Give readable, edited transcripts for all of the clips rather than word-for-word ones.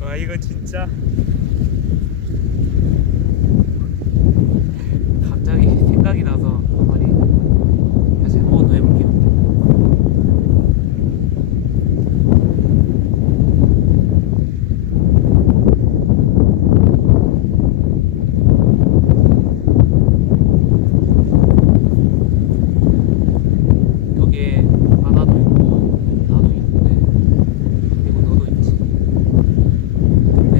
와 이거 진짜 갑자기 생각이 나서 한마디 다시 한 번 더 해볼게요. 여기에 바다도 있고 나도 있는데 그리고 너도 있지. 근데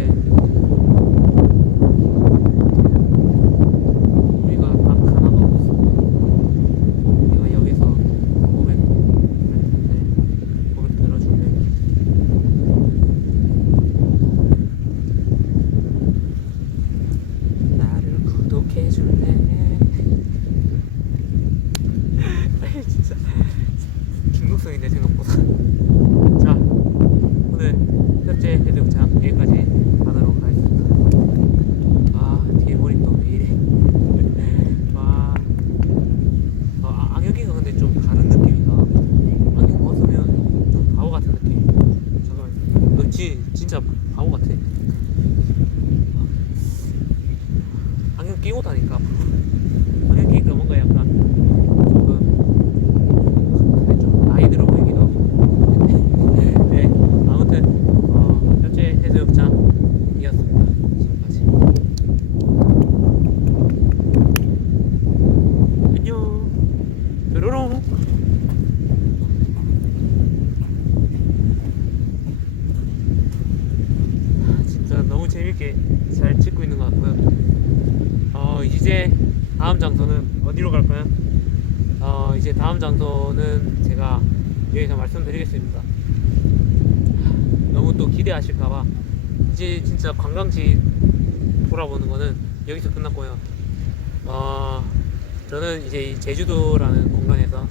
우리가 딱 하나도 없어. 내가 여기서 고백 할 텐데 고백 들어줄래? 나를 구독해줄래? 진짜 중독성인데 생각보다. 자, 오늘 협재 해수욕장 여기까지 가도록 하겠습니다. 아, 뒤에 머리 또 왜 이래? 와, 안경끼가 근데 좀 다른 느낌이다. 안경 벗으면 좀 바보 같은 느낌. 잠깐만, 너 진짜 바보 같아. 안경 끼고 다니까. 안경 끼니까 뭔가 약간 조금 근데 좀 나이 들어 보이기도 하고. 네, 아무튼 협재 해수욕장이었습니다. 지금까지. 안녕. 뾰로롱. 진짜 너무 재밌게 잘 찍고 있는 것 같고요. 이제 다음 장소는 어디로 갈까요? 이제 다음 장소는 제가 여기서 말씀드리겠습니다. 너무 또 기대하실까봐 이제 진짜 관광지 돌아보는 거는 여기서 끝났고요. 저는 이제 이 제주도라는 공간에서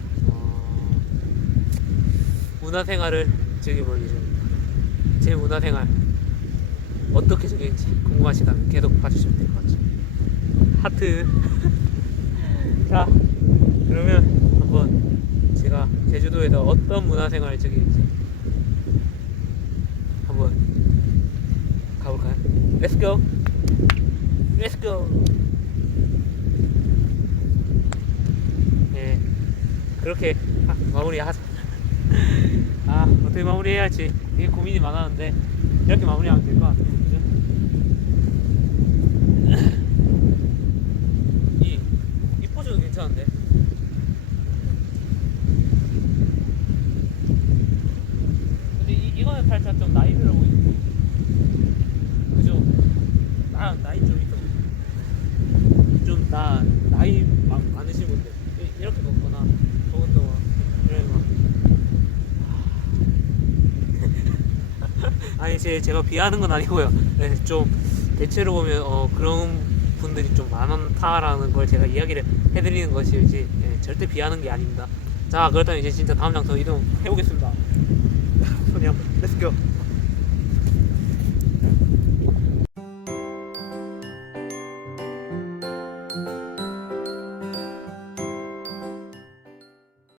문화생활을 즐겨볼 예정입니다. 제 문화생활 어떻게 즐길지 궁금하시다면 계속 봐주시면 될 것 같죠. 하트. 자, 그러면 한번 제가 제주도에서 어떤 문화생활을 즐길지 한번 가볼까요? Let's go. Let's go. 네, 그렇게 마무리하자. 어떻게 마무리해야 할지 되게 고민이 많았는데 이렇게 마무리하면 될 것 같아요. 그죠? 이 포즈도 괜찮은데. 근데 이거는 살짝 좀 나이 들어 보이는데. 그죠? 나이 좀 있어. 좀 나이 많으신 분들 이렇게 걷거나 저건 또 이런 아니 제가 비하하는 건 아니고요. 네, 좀 대체로 보면 그런 분들이 좀 많다라는 걸 제가 이야기를 해드리는 것이지 절대 비하하는 게 아닙니다. 자, 그렇다면 이제 진짜 다음 장소 이동해 보겠습니다. 그냥 렛츠고.